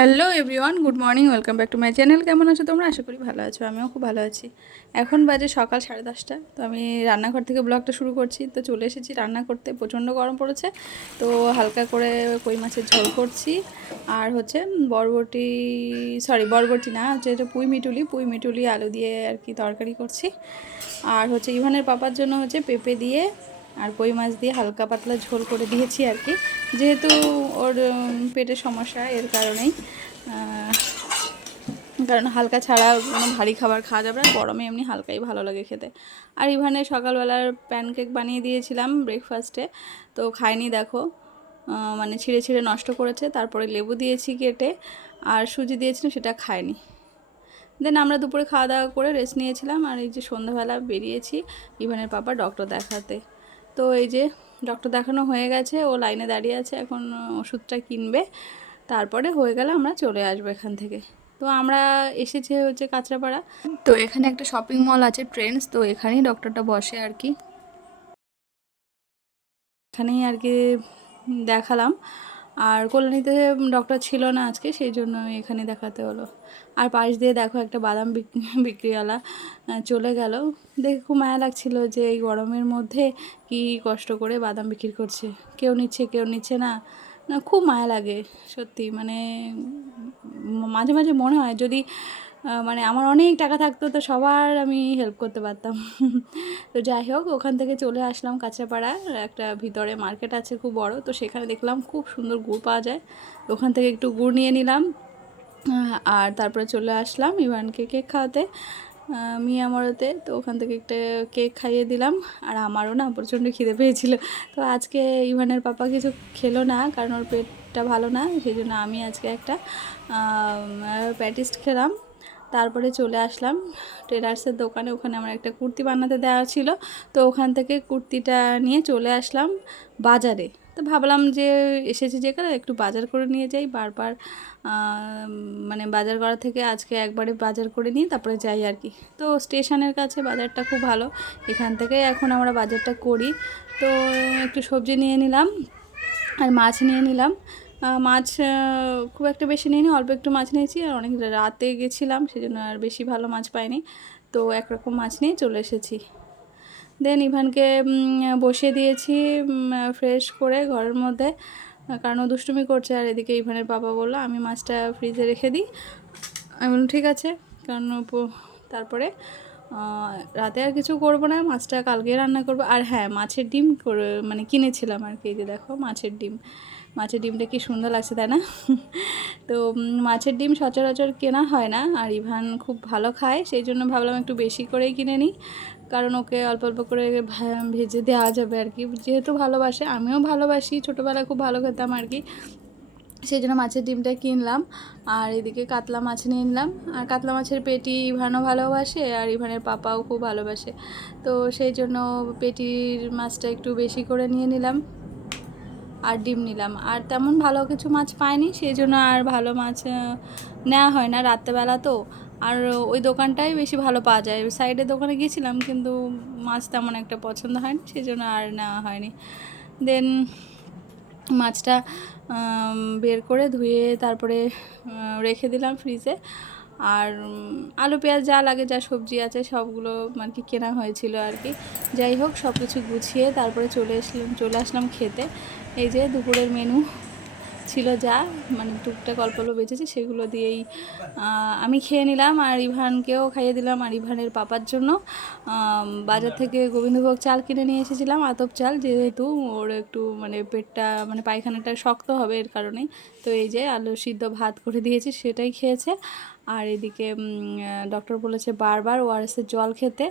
Hello everyone, good morning, welcome back to my channel. কেমন আছো তোমরা? আশা করি ভালো আছো। আমিও খুব ভালো আছি। এখন বাজে সকাল 10:30। তো আমি রান্নাঘর থেকে ব্লগটা শুরু করছি। তো চলে এসেছি রান্না করতে। প্রচণ্ড গরম পড়েছে, তো হালকা করে কই মাছের ঝোল করছি। আর হচ্ছে বরবটি না, হচ্ছে এটা পুঁই মিটুলি আলু দিয়ে আর কি তরকারি করছি। আর হচ্ছে ইভানের পাপার জন্য হচ্ছে পেঁপে দিয়ে আর কই মাছ দিয়ে হালকা পাতলা ঝোল করে দিয়েছি আর কি, যেহেতু ওর পেটের সমস্যা, এর কারণেই। কারণ হালকা ছাড়া কোনো ভারী খাবার খাওয়া যাবে না, গরমে এমনি হালকাই ভালো লাগে খেতে। আর ইভানের সকালবেলার প্যানকেক বানিয়ে দিয়েছিলাম ব্রেকফাস্টে, তো খায়নি দেখো, মানে ছিঁড়ে ছিঁড়ে নষ্ট করেছে। তারপরে লেবু দিয়েছি কেটে, আর সুজি দিয়েছিলাম, সেটা খায়নি। দেন আমরা দুপুরে খাওয়া দাওয়া করে রেস্ট নিয়েছিলাম। আর এই যে সন্ধ্যাবেলা বেরিয়েছি ইভানের পাপা ডক্টর দেখাতে। তো এই যে ডক্টর দেখানো হয়ে গেছে, ও লাইনে দাঁড়িয়ে আছে, এখন ওষুধটা কিনবে, তারপরে হয়ে গেলে আমরা চলে আসবো এখান থেকে। তো আমরা এসেছি হচ্ছে কাঁচরাপাড়া। তো এখানে একটা শপিং মল আছে ট্রেন্ডস, তো এখানেই ডক্টরটা বসে আর কি, এখানেই আর কি দেখালাম। আর কল্যাণীতে ডক্টর ছিল না আজকে, সেই জন্য এখানে দেখাতে হলো। আর পাশ দিয়ে দেখো একটা বাদাম বিক্রিওয়ালা চলে গেল। দেখে খুব মায়া লাগছিল যে এই গরমের মধ্যে কি কষ্ট করে বাদাম বিক্রি করছে, কেউ নিচ্ছে না। না, খুব মায়া লাগে সত্যি। মানে মাঝে মাঝে মনে হয় যদি মানে আমার অনেক টাকা থাকতো তো সবার আমি হেল্প করতে পারতাম। তো যাই হোক, ওখান থেকে চলে আসলাম কাঁচরাপাড়া। একটা ভিতরে মার্কেট আছে খুব বড়, তো সেখানে দেখলাম খুব সুন্দর গুড় পাওয়া যায়। ওখান থেকে একটু গুড় নিয়ে নিলাম। আর তারপরে চলে আসলাম ইভানকে কেক খাওয়াতে মিয়ামরতে। তো ওখান থেকে একটা কেক খাইয়ে দিলাম। আর আমারও না প্রচণ্ড খিদে পেয়েছিল। তো আজকে ইভানের পাপা কিছু খেলো না, কারণ ওর পেটটা ভালো না, সেই জন্য আমি আজকে একটা প্যাটিস্ট খেলাম। তারপরে চলে আসলাম টেলার্সের দোকানে, ওখানে আমার একটা কুর্তি বানাতে দেওয়া ছিল, তো ওখান থেকে কুর্তিটা নিয়ে চলে আসলাম বাজারে। তো ভাবলাম যে এসেছি যেখানে একটু বাজার করে নিয়ে যাই, বারবার মানে বাজার করা থেকে আজকে একবারে বাজার করে নিয়ে তারপরে যাই আর কি। তো স্টেশনের কাছে বাজারটা খুব ভালো, এখান থেকে এখন আমরা বাজারটা করি। তো একটু সবজি নিয়ে নিলাম আর মাছ নিয়ে নিলাম। মাছ খুব একটা বেশি নিইনি, অল্প একটু মাছ নিয়েছি। আর অনেক রাতে গেছিলাম, সেজন্য আর বেশি ভালো মাছ পাইনি, তো একরকম মাছ নিয়ে চলে এসেছি। দেন ইভানকে বসিয়ে দিয়েছি ফ্রেশ করে ঘরের মধ্যে, কারণ ও দুষ্টুমি করছে। আর এদিকে ইভানের বাবা বললো আমি মাছটা ফ্রিজে রেখে দিই। আমি বললাম ঠিক আছে, কারণ তারপরে রাতে আর কিছু করবো না, মাছটা কালকে রান্না করবো। আর হ্যাঁ, মাছের ডিম করে মানে কিনেছিলাম আর কি। এই যে দেখো মাছের ডিমটা কি সুন্দর লাগছে, তাই না? তো মাছের ডিম সচরাচর কেনা হয় না, আর ইভান খুব ভালো খায়, সেই জন্য ভাবলাম একটু বেশি করেই কিনে নিই, কারণ ওকে অল্প অল্প করে ভেজে দেওয়া যাবে আর কি। যেহেতু ভালোবাসে, আমিও ভালোবাসি, ছোটোবেলায় খুব ভালো খেতাম আর কি, সেই জন্য মাছের ডিমটা কিনলাম। আর এদিকে কাতলা মাছ নিয়ে নিলাম। আর কাতলা মাছের পেটি ইভানও ভালোবাসে, আর ইভানের পাপাও খুব ভালোবাসে, তো সেই জন্য পেটির মাছটা একটু বেশি করে নিয়ে নিলাম। আর ডিম নিলাম। আর তেমন ভালো কিছু মাছ পাইনি, সেই জন্য আর ভালো মাছ নেওয়া হয় না রাত্রেবেলা তো। আর ওই দোকানটাই বেশি ভালো পাওয়া যায়, সাইডের দোকানে গিয়েছিলাম, কিন্তু মাছ তেমন একটা পছন্দ হয়নি, সেই জন্য আর নেওয়া হয়নি। দেন মাছটা বের করে ধুয়ে তারপরে রেখে দিলাম ফ্রিজে। আর আলু পেঁয়াজ যা লাগে, যা সবজি আছে সবগুলো আর কি কেনা হয়েছিল আর কি। যাই হোক, সব কিছু গুছিয়ে তারপরে চলে আসলাম খেতে। এই যে দুপুরের মেনু ছিল যা, মানে টুকটাক অল্প অল্প বেঁচেছে, সেগুলো দিয়েই আমি খেয়ে নিলাম। আর ইভানকেও খাইয়ে দিলাম। আর ইভানের পাপার জন্য বাজার থেকে গোবিন্দভোগ চাল কিনে নিয়ে এসেছিলাম, আতপ চাল, যেহেতু ওর একটু মানে পেটটা মানে পায়খানাটা শক্ত হবে, এর কারণেই। তো এই যে আলু সিদ্ধ ভাত করে দিয়েছি, সেটাই খেয়েছে। আর এদিকে ডক্টর বলেছে বারবার ওআরএসের জল খেতে,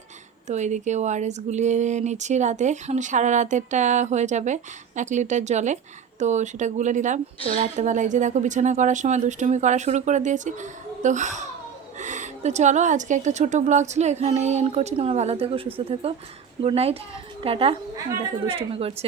তো এদিকে ওআরএস গুলিয়ে নিচ্ছি রাতে, মানে সারা রাতেরটা হয়ে যাবে 1 লিটার জলে, তো সেটা গুলে নিলাম। তো রাত্রেবেলা এই যে দেখো বিছানা করার সময় দুষ্টুমি করা শুরু করে দিয়েছি। তো তো চলো আজকে একটা ছোট ব্লগ ছিল, এখানেই এন্ড করছি। তোমরা ভালো থেকো, সুস্থ থেকো, গুড নাইট, টাটা। দেখো দুষ্টুমি করছে।